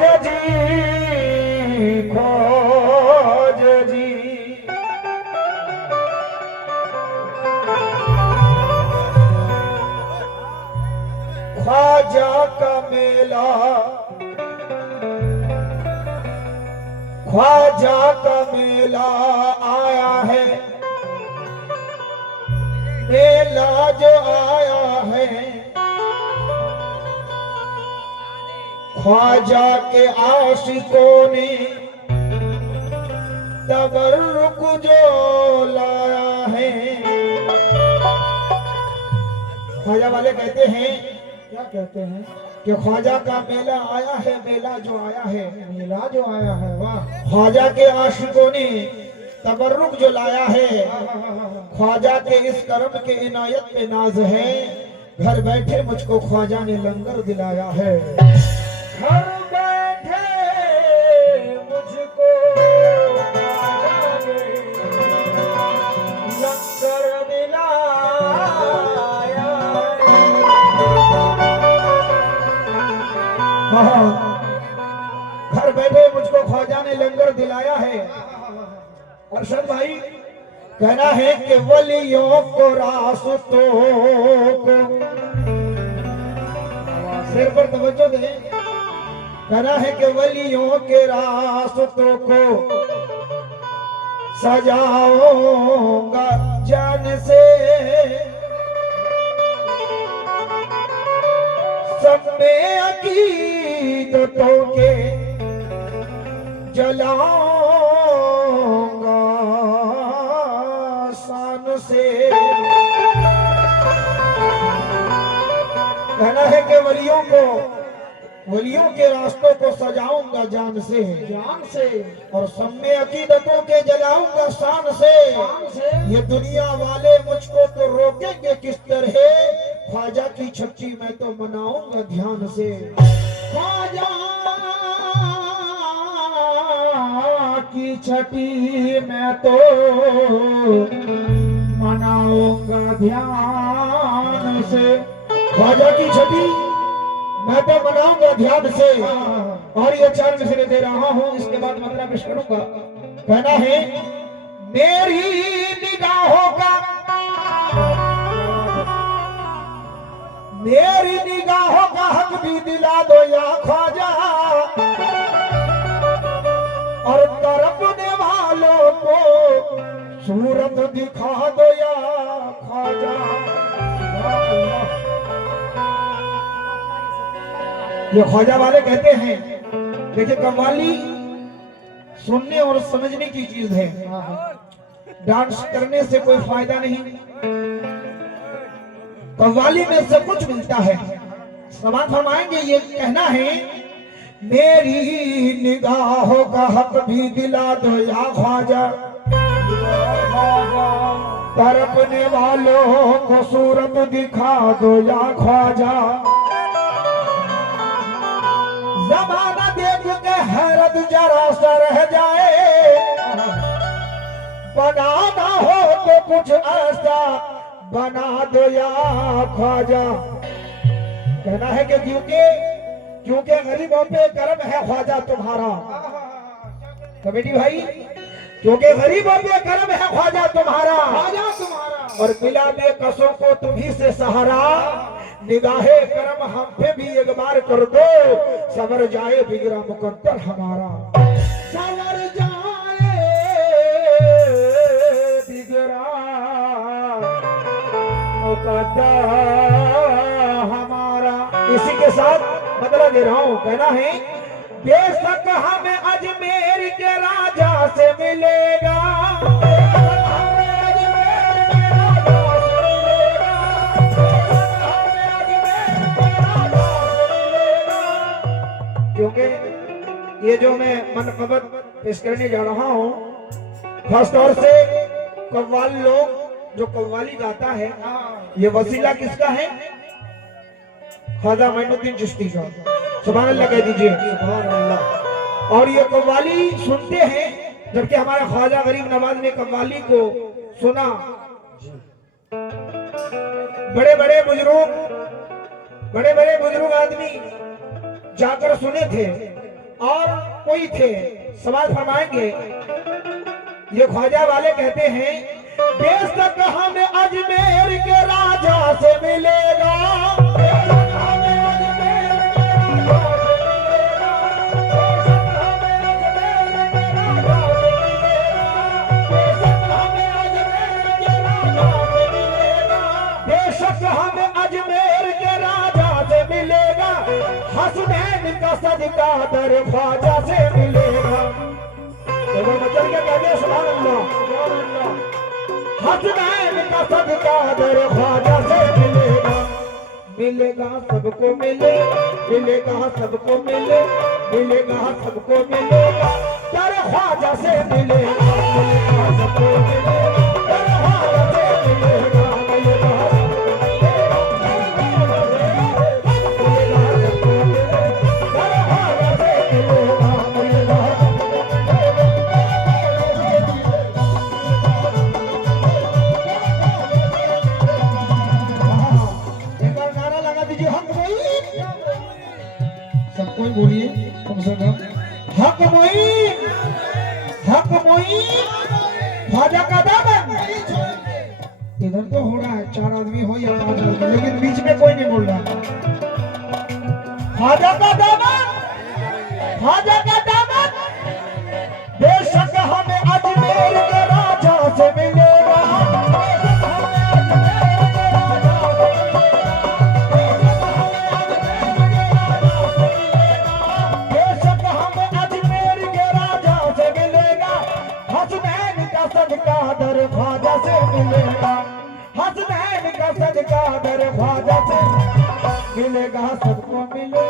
खोज जी ख्वाजा का मेला, ख्वाजा का मेला आया है, मेला जो आया है ख्वाजा के आशिकों ने तबर्रुक जो लाया है। ख्वाजा वाले कहते हैं, क्या कहते हैं कि ख्वाजा का मेला आया है, मेला जो आया है, मेला जो आया है, वाह। ख्वाजा के आशिकों ने तबर्रुक जो लाया है, ख्वाजा के इस करम के इनायत पे नाज है, घर बैठे मुझको ख्वाजा ने लंगर दिलाया है। घर बैठे मुझको ख्वाजा ने लंगर दिलाया। घर बैठे मुझको ख्वाजा ने लंगर दिलाया है। अरशद भाई कहना है कि वलियों को रास्तों को, सिर पर तवज्जो दे, कहना है कि वलियों के रास्तों को सजाऊंगा जान से, सब में अकीदतों के जलाऊंगा शान से। कहना है कि वलियों के रास्तों को सजाऊंगा जान से, और सब में अकीदतों के जलाऊंगा शान से। ये दुनिया वाले मुझको तो रोकेंगे किस तरह, ख्वाजा की छठी मैं तो मनाऊंगा ध्यान से। ख्वाजा की छठी मैं तो मनाऊंगा ध्यान से, ख्वाजा की छठी मैं तो मनाऊंगा ध्यान से। और ये 4 मिसरे दे रहा हूं, इसके बाद मतलब पेश करूंगा। कहना है मेरी निगाहों का, मेरी निगाहों का हक भी दिला दो या ख्वाजा, और तरपने वालों को सूरत दिखा दो या ख्वाजा। ये ख्वाजा वाले कहते हैं, देखिए कव्वाली सुनने और समझने की चीज है, डांस करने से कोई फायदा नहीं। कव्वाली में सब कुछ मिलता है। सवाल फरमाएंगे, ये कहना है मेरी निगाहों का हक भी दिला दो या ख्वाजा, तरपने वालों को सूरत दिखा दो या ख्वाजा। ज़माना देख के हैरत जरा सा रह जाए, बनाना हो तो कुछ ऐसा बना दो या ख्वाजा। कहना है कि क्योंकि गरीबों पे करम है ख्वाजा तुम्हारा। कमेटी भाई, क्योंकि गरीबों पे करम है ख्वाजा तुम्हारा, और मिला बेकसों को तुम्ही से सहारा। निगाहे करम हम पे भी एक बार कर दो, सवर जाए बिगड़ा मुकद्दर हमारा। सवर जाए बिगड़ा मुकद्दर हमारा। इसी के साथ बदला दे रहा हूं। कहना है बेशक हमें अजमेर के राजा से मिलेगा, क्योंकि ये जो मैं मनक़बत पेश करने जा रहा हूँ, खासतौर से कव्वाल लोग जो कव्वाली गाता है, ये वसीला किसका है? ख्वाजा मोइनुद्दीन चिश्ती का। सुभान अल्लाह कह दीजिए, सुभान अल्लाह। और ये कव्वाली सुनते हैं, जबकि हमारा ख्वाजा गरीब नवाज ने कव्वाली को सुना। बड़े बड़े बुजुर्ग आदमी जाकर सुने थे, और कोई थे, सवाल फरमाएंगे। ये ख्वाजा वाले कहते हैं बेशक हमें अजमेर के राजा से मिलेगा, बेशक हमें अजमेर के राजा से मिलेगा, हसनैन का सदका दर ख्वाजा से मिलेगा। तो बचल के कहते सुभान अल्लाह, हसनैन का सदका दर ख्वाजा से मिलेगा, मिलेगा सबको मिले, मिलेगा सबको मिले, मिलेगा सबको मिलेगा, दर ख्वाजा से मिलेगा, मिलेगा सबको मिलेगा, दर ख्वाजा से मिलेगा, मिलेगा कोई बोलिए कम से कम हक मोइन, हक मोइन ख्वाजा का दामन। इधर तो हो रहा है 4 आदमी हो या 5 आदमी, लेकिन बीच में कोई नहीं बोल रहा। ख्वाजा का दामन, ख्वाजा का दामन, बेशक हमें अजमेर के राजा से मिलेगा, दर ख्वाजा से मिलेगा, हसनैन का सदका दर ख्वाजा से मिलेगा, सबको मिले,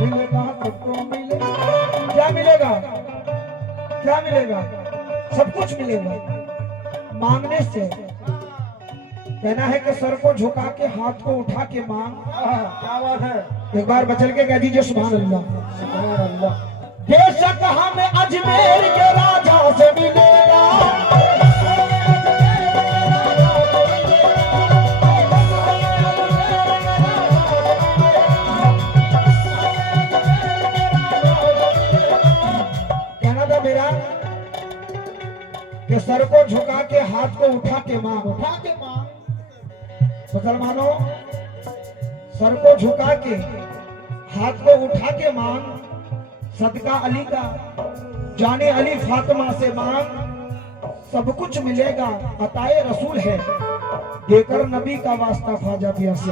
मिलेगा सबको मिले। क्या मिलेगा, क्या मिलेगा? सब कुछ मिलेगा मांगने से। कहना है कि सर को झुका के हाथ को उठा के मांग। क्या बात है, एक बार बचल के कह दीजिए सुभान अल्लाह, सुभान अल्लाह। बेशक हमें अजमेर के राजा से मिलेगा, कि सर को झुका के हाथ को उठा के मांग, उठा के मांग। मुसलमानों, सर को झुका के हाथ को उठा के मांग, सदका अली का, जाने अली फातिमा से मांग, सब कुछ मिलेगा। अताए रसूल है, देकर नबी का वास्ता ख्वाजा पिया से।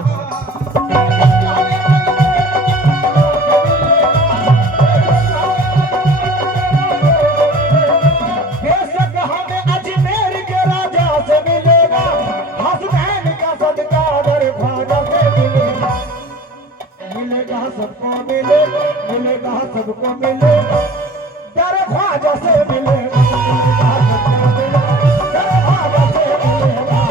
मिलेगा सबको मिले, मिलेगा सबको मिले, दर ख्वाजा से मिलेगा, दर ख्वाजा से मिलेगा,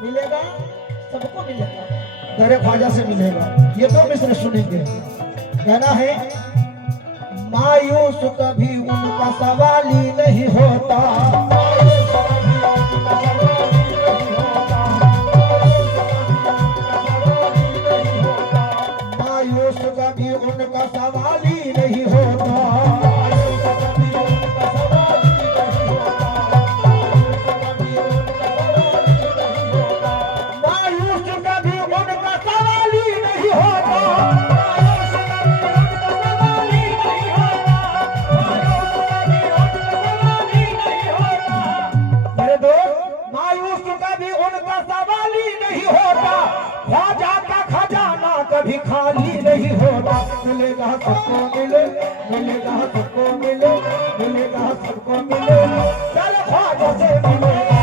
मिलेगा दर ख्वाजा से मिलेगा। ये दो मिसरे सुनेंगे। कहना है मायूस कभी उनका सवाल ही नहीं होता, मायूस कभी उनका सवाल ही नहीं होता, कभी खाली नहीं होगा। मिलेगा सबको मिले, मिलेगा सबको मिले, मिलेगा सबको मिले, दर ख्वाजा से मिलेगा।